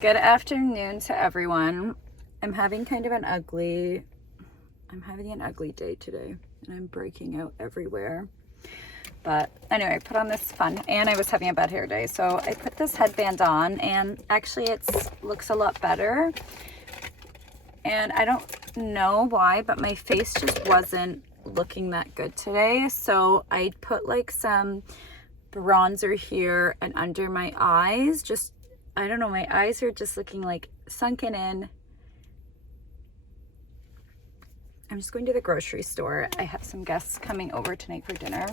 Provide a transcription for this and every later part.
Good afternoon to everyone. I'm having an ugly day today and I'm breaking out everywhere. But anyway, I put on this fun, and I was having a bad hair day, so I put this headband on, and actually it looks a lot better. And I don't know why, but my face just wasn't looking that good today. So I put like some bronzer here and under my eyes. Just, I don't know, my eyes are just looking like sunken in. I'm just going to the grocery store. I have some guests coming over tonight for dinner.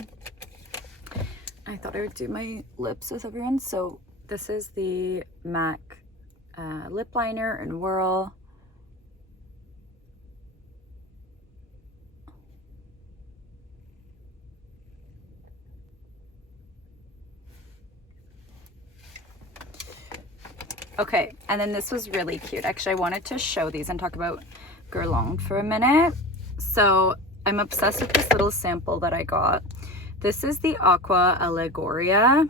I thought I would do my lips with everyone. So this is the MAC lip liner in Whirl. Okay, and then this was really cute. Actually, I wanted to show these and talk about Guerlain for a minute. So I'm obsessed with this little sample that I got. This is the Aqua Allegoria.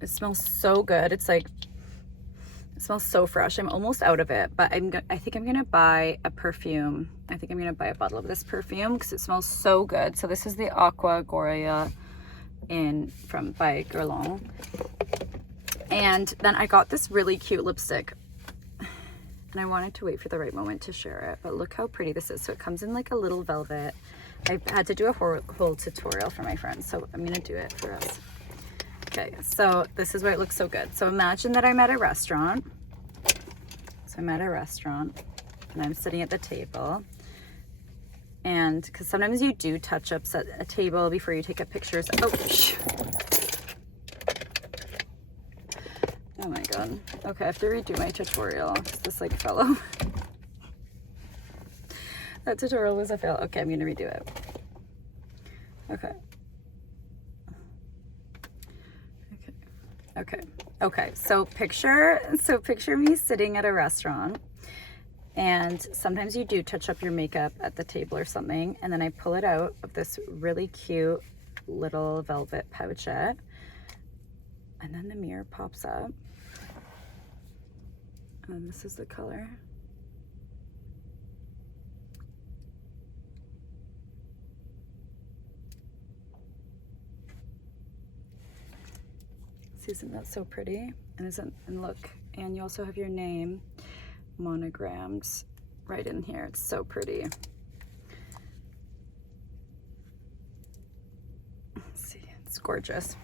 It smells so good. It's like, it smells so fresh. I'm almost out of it, but I think I'm gonna buy a perfume. I think I'm gonna buy a bottle of this perfume because it smells so good. So this is the Aqua Allegoria by Guerlain. And then I got this really cute lipstick, and I wanted to wait for the right moment to share it, but look how pretty this is. So it comes in like a little velvet. I had to do a whole tutorial for my friends, so I'm gonna do it for us. Okay, so this is why it looks so good. So imagine that I'm at a restaurant. So I'm at a restaurant and I'm sitting at the table, and because sometimes you do touch-ups at a table before you take up pictures. Oh my god. Okay, I have to redo my tutorial because this like fell off. That tutorial was a fail. Okay, I'm gonna redo it. Okay. So picture me sitting at a restaurant, and sometimes you do touch up your makeup at the table or something, and then I pull it out of this really cute little velvet pouchette, and then the mirror pops up. And this is the color. Isn't that so pretty? And look, and you also have your name monogrammed right in here. It's so pretty. Let's see, it's gorgeous.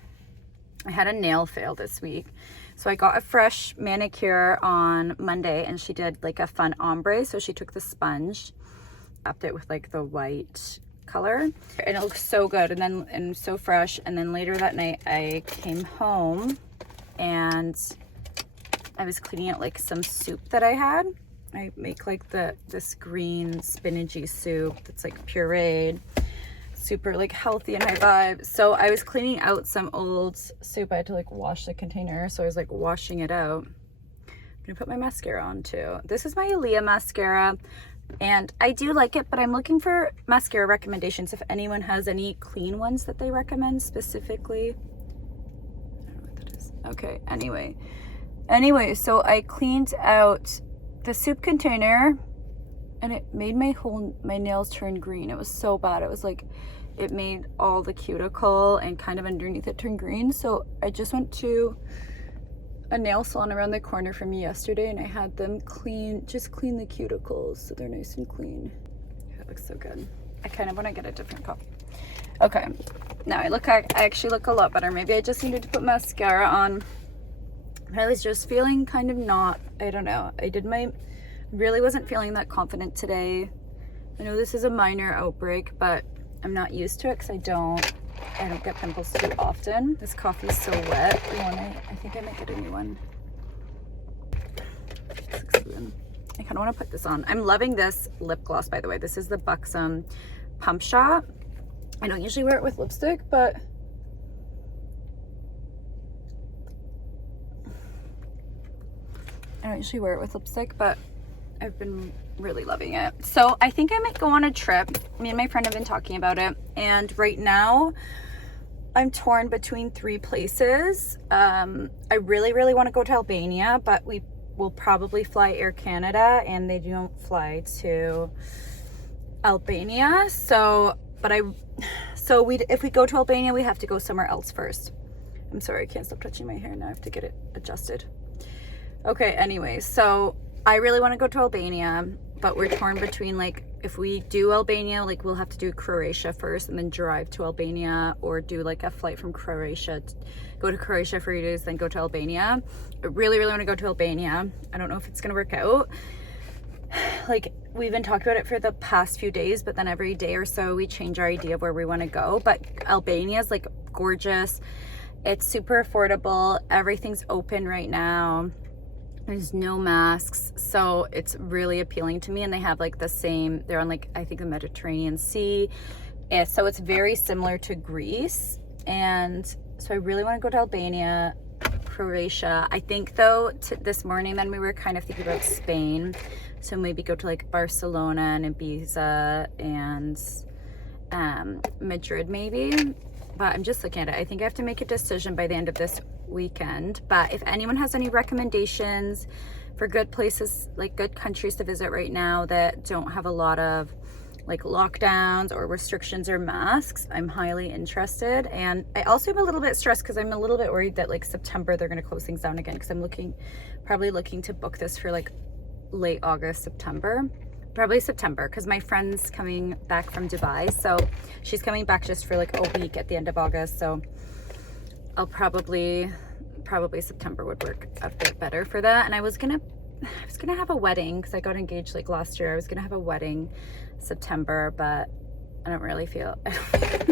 I had a nail fail this week. So I got a fresh manicure on Monday, and she did like a fun ombre. So she took the sponge, wrapped it with like the white color, and it looks so good and so fresh. And then later that night I came home and I was cleaning out like some soup that I had. I make like this green spinachy soup that's like pureed, super like healthy and high vibe. So I was cleaning out some old soup. I had to like wash the container, so I was like washing it out. I'm gonna put my mascara on too. This is my Aaliyah mascara, and I do like it, but I'm looking for mascara recommendations if anyone has any clean ones that they recommend specifically. I don't know what that is. Okay, anyway, so I cleaned out the soup container, and it made my nails turn green. It was so bad. It was like, it made all the cuticle and kind of underneath it turn green. So I just went to a nail salon around the corner from me yesterday, and I had them just clean the cuticles so they're nice and clean. It looks so good. I kind of want to get a different copy. Okay, now I actually look a lot better. Maybe I just needed to put mascara on. I was just feeling kind of not, I don't know. Really wasn't feeling that confident today. I know this is a minor outbreak, but I'm not used to it because I don't get pimples too often. This coffee is so wet. I think I might get a new one. I kind of want to put this on. I'm loving this lip gloss, by the way. This is the Buxom Pump Shot. I don't usually wear it with lipstick, but I've been really loving it. So I think I might go on a trip. Me and my friend have been talking about it, and right now I'm torn between 3 places. I really want to go to Albania, but we will probably fly Air Canada, and they don't fly to Albania. So if we go to Albania, we have to go somewhere else first. I'm sorry, I can't stop touching my hair now. I have to get it adjusted. Okay, anyway, so I really want to go to Albania, but we're torn between, like, if we do Albania, like, we'll have to do Croatia first and then drive to Albania, or do like a flight from Croatia, go to Croatia for 3 days, then go to Albania. I really want to go to Albania. I don't know if it's gonna work out. Like, we've been talking about it for the past few days, but then every day or so we change our idea of where we want to go. But Albania is like gorgeous. It's super affordable. Everything's open right now. There's no masks, so it's really appealing to me. And they have like the same, they're on, like, I think the Mediterranean Sea, and so it's very similar to Greece. And so I really want to go to Albania, Croatia. I think though this morning then we were kind of thinking about Spain, so maybe go to like Barcelona and Ibiza and Madrid maybe. But I'm just looking at it. I think I have to make a decision by the end of this weekend. But if anyone has any recommendations for good places, like good countries to visit right now that don't have a lot of like lockdowns or restrictions or masks, I'm highly interested. And I also am a little bit stressed because I'm a little bit worried that like September they're going to close things down again, because I'm probably looking to book this for like late August, September. Probably September, because my friend's coming back from Dubai, so she's coming back just for like a week at the end of August. So I'll probably September would work a bit better for that. And I was gonna have a wedding, because I got engaged like last year. I was gonna have a wedding September, but I don't really feel I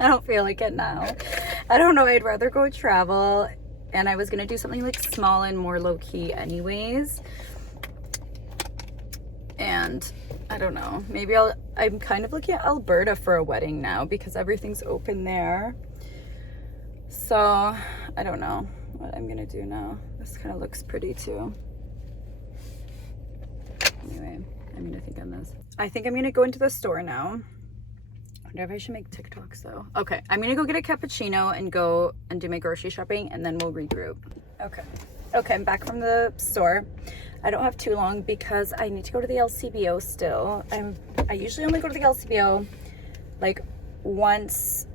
don't feel like it now. I don't know, I'd rather go travel, and I was gonna do something like small and more low-key anyways. And I don't know, maybe I'm kind of looking at Alberta for a wedding now, because everything's open there. So I don't know what I'm gonna do now. This kind of looks pretty too. Anyway, I'm gonna think on this. I think I'm gonna go into the store now. I wonder if I should make TikToks though. Okay, I'm gonna go get a cappuccino and go and do my grocery shopping, and then we'll regroup. Okay, I'm back from the store. I don't have too long because I need to go to the LCBO still. I usually only go to the LCBO like once,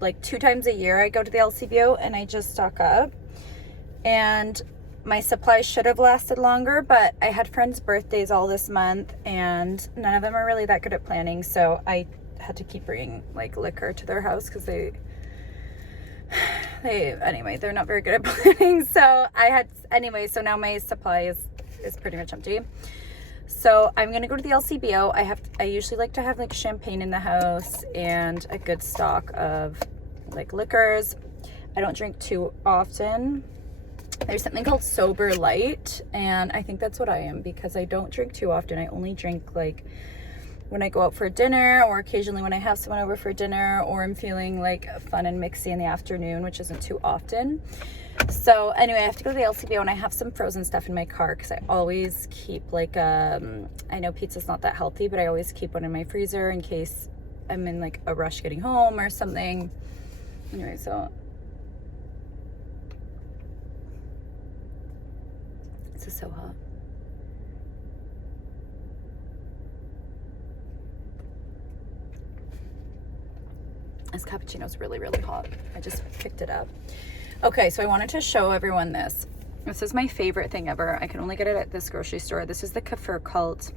like 2 times a year. I go to the LCBO and I just stock up. And my supplies should have lasted longer, but I had friends' birthdays all this month and none of them are really that good at planning. So I had to keep bringing like liquor to their house, because anyway, they're not very good at planning. So so now my supply is pretty much empty. So I'm gonna go to the LCBO. I usually like to have like champagne in the house and a good stock of like liquors. I don't drink too often. There's something called Sober Light, and I think that's what I am, because I don't drink too often. I only drink like when I go out for dinner, or occasionally when I have someone over for dinner, or I'm feeling like fun and mixy in the afternoon, which isn't too often. So anyway, I have to go to the LCBO, and I have some frozen stuff in my car, because I always keep like I know pizza's not that healthy, but I always keep one in my freezer in case I'm in like a rush getting home or something. Anyway, so this is so hot. This cappuccino's really hot. I just picked it up. Okay, so I wanted to show everyone this. This is my favorite thing ever. I can only get it at this grocery store. This is the Kefir Cult,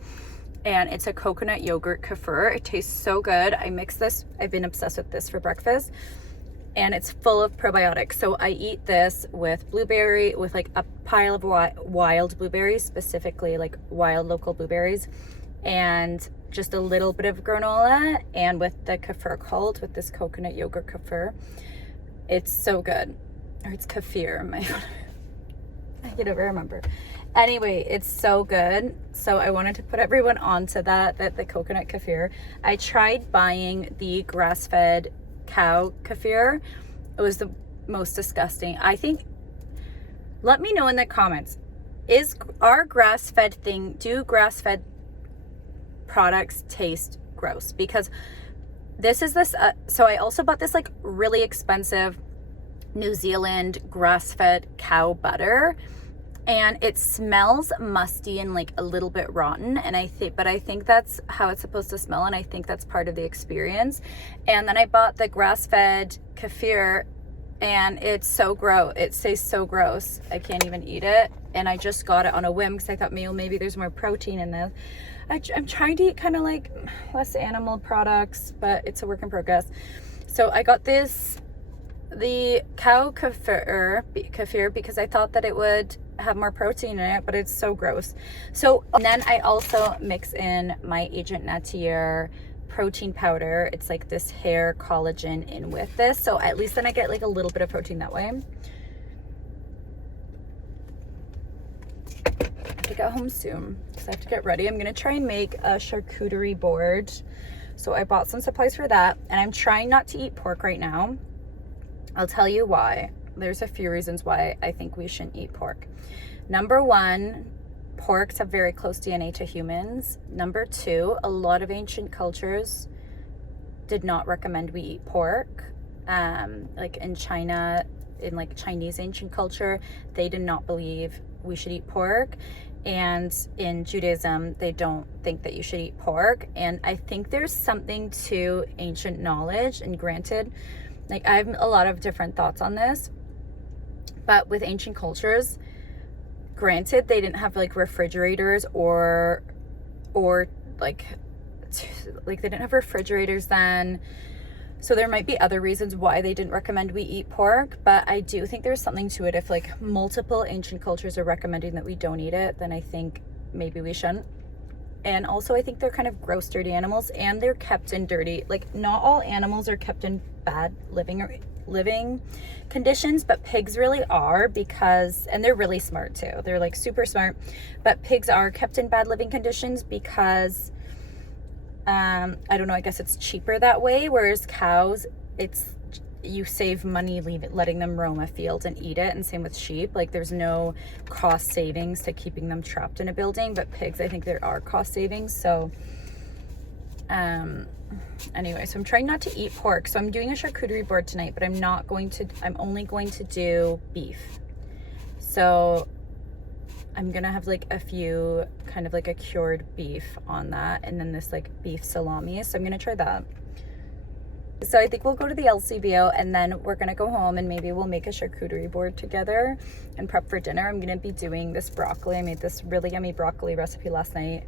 and it's a coconut yogurt kefir. It tastes so good. I mix this. I've been obsessed with this for breakfast, and it's full of probiotics. So I eat this with blueberry, with like a pile of wild blueberries, specifically like wild local blueberries, and just a little bit of granola, and with the Kefir Cult, with this coconut yogurt kefir. It's so good. Or it's kefir. I can never remember. Anyway, it's so good. So I wanted to put everyone onto that the coconut kefir. I tried buying the grass-fed cow kefir. It was the most disgusting. I think, let me know in the comments, do grass-fed products taste gross? Because this is this, so I also bought this like really expensive New Zealand grass-fed cow butter, and it smells musty and like a little bit rotten, and I think that's how it's supposed to smell, and I think that's part of the experience. And then I bought the grass-fed kefir, and it's so gross. It tastes so gross. I can't even eat it, and I just got it on a whim because I thought maybe there's more protein in this. I'm trying to eat kind of like less animal products, but it's a work in progress. So I got the cow kefir because I thought that it would have more protein in it, but it's so gross. So and then I also mix in my Agent Natier protein powder. It's like this hair collagen in with this, so at least then I get like a little bit of protein that way. I have to get home soon because I have to get ready. I'm gonna try and make a charcuterie board, so I bought some supplies for that, and I'm trying not to eat pork right now. I'll tell you why. There's a few reasons why I think we shouldn't eat pork. Number one, porks have very close DNA to humans. Number two, a lot of ancient cultures did not recommend we eat pork. Like in China, in like Chinese ancient culture, they did not believe we should eat pork. And in Judaism, they don't think that you should eat pork. And I think there's something to ancient knowledge, and granted, like I have a lot of different thoughts on this, but with ancient cultures, granted, they didn't have like refrigerators or like they didn't have refrigerators then. So there might be other reasons why they didn't recommend we eat pork, but I do think there's something to it. If like multiple ancient cultures are recommending that we don't eat it, then I think maybe we shouldn't. And also I think they're kind of gross, dirty animals, and they're kept in dirty, like not all animals are kept in bad living conditions, but pigs really are, because, and they're really smart too. They're like super smart, but pigs are kept in bad living conditions because, I don't know, I guess it's cheaper that way. Whereas cows, you save money letting them roam a field and eat it, and same with sheep. Like there's no cost savings to keeping them trapped in a building, but pigs, I think there are cost savings. So anyway, so I'm trying not to eat pork, so I'm doing a charcuterie board tonight, but I'm only going to do beef. So I'm gonna have like a few kind of like a cured beef on that, and then this like beef salami, so I'm gonna try that. So I think we'll go to the LCBO, and then we're gonna go home, and maybe we'll make a charcuterie board together and prep for dinner. I'm gonna be doing this broccoli. I made this really yummy broccoli recipe last night,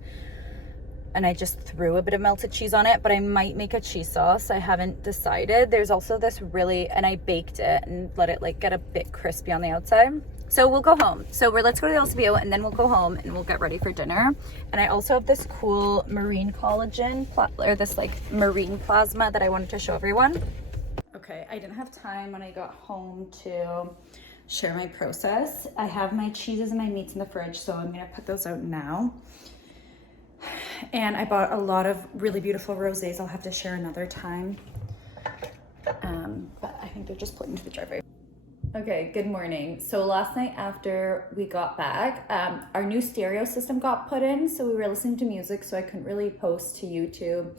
and I just threw a bit of melted cheese on it, but I might make a cheese sauce. I haven't decided. There's also this and I baked it and let it like get a bit crispy on the outside. So we'll go home. So let's go to the LCBO, and then we'll go home and we'll get ready for dinner. And I also have this cool marine collagen, or this like marine plasma that I wanted to show everyone. Okay, I didn't have time when I got home to share my process. I have my cheeses and my meats in the fridge, so I'm gonna put those out now. And I bought a lot of really beautiful rosés. I'll have to share another time. But I think they're just put into the driveway. Okay, good morning. So last night after we got back, our new stereo system got put in, so we were listening to music, so I couldn't really post to YouTube.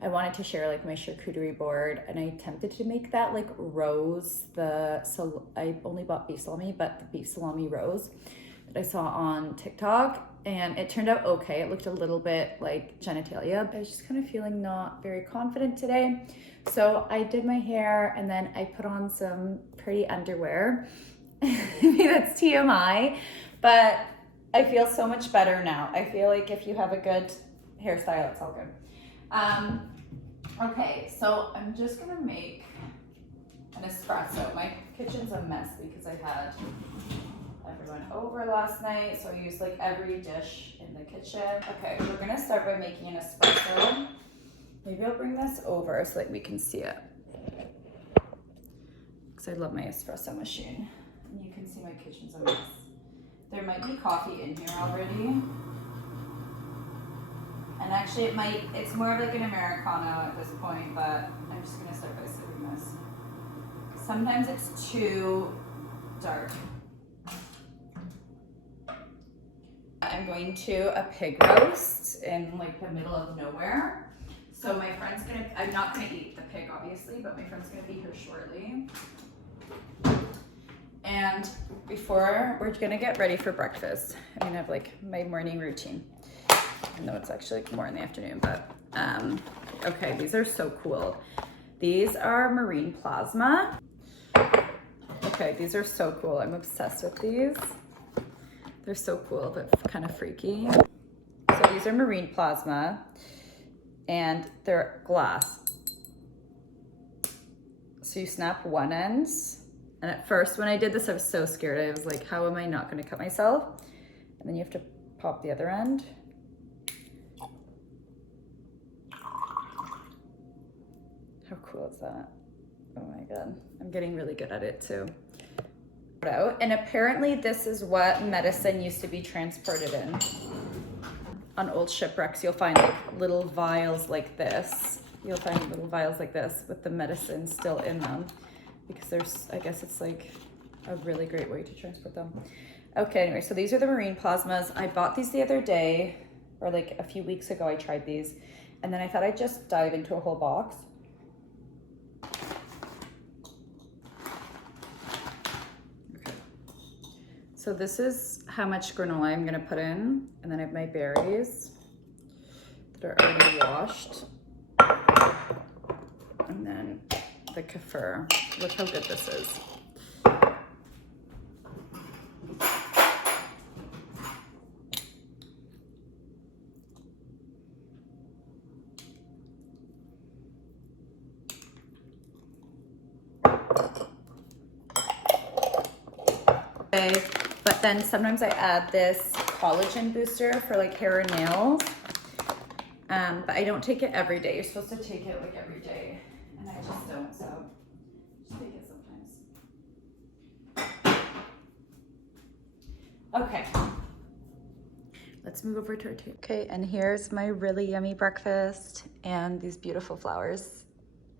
I wanted to share like my charcuterie board, and I attempted to make that like rose, I only bought beef salami, but the beef salami rose that I saw on TikTok, and it turned out okay. It looked a little bit like genitalia, but I was just kind of feeling not very confident today. So I did my hair, and then I put on some pretty underwear. Maybe that's TMI, but I feel so much better now. I feel like if you have a good hairstyle, it's all good. Okay, so I'm just gonna make an espresso. My kitchen's a mess because I had everyone over last night, so I used like every dish in the kitchen. Okay, we're gonna start by making an espresso. Maybe I'll bring this over so that we can see it, because I love my espresso machine. And you can see my kitchen's a mess. There might be coffee in here already. And actually it's more of like an Americano at this point, but I'm just gonna start by sipping this. Sometimes it's too dark. I'm going to a pig roast in like the middle of nowhere. So my friend's gonna, I'm not gonna eat the pig obviously, but my friend's gonna be here shortly. And before we're gonna get ready for breakfast, I'm gonna have like my morning routine. I know it's actually more in the afternoon, but okay, these are so cool. These are marine plasma. Okay, these are so cool. I'm obsessed with these. They're so cool, but kind of freaky. So these are marine plasma and they're glass. So you snap one end. And at first when I did this, I was so scared. I was like, how am I not gonna cut myself? And then you have to pop the other end. How cool is that? Oh my God, I'm getting really good at it too. And apparently this is what medicine used to be transported in. On old shipwrecks, you'll find like little vials like this. You'll find little vials like this with the medicine still in them because there's, I guess it's like a really great way to transport them. Okay, anyway, so these are the marine plasmas. I bought these the other day, or like a few weeks ago I tried these, and then I thought I'd just dive into a whole box. So this is how much granola I'm gonna put in, and then I have my berries that are already washed. And then the kefir. Look how good this is. Okay. But then sometimes I add this collagen booster for like hair and nails. But I don't take it every day. You're supposed to take it like every day. And I just don't, so just take it sometimes. Okay. Let's move over to our table. Okay, and here's my really yummy breakfast and these beautiful flowers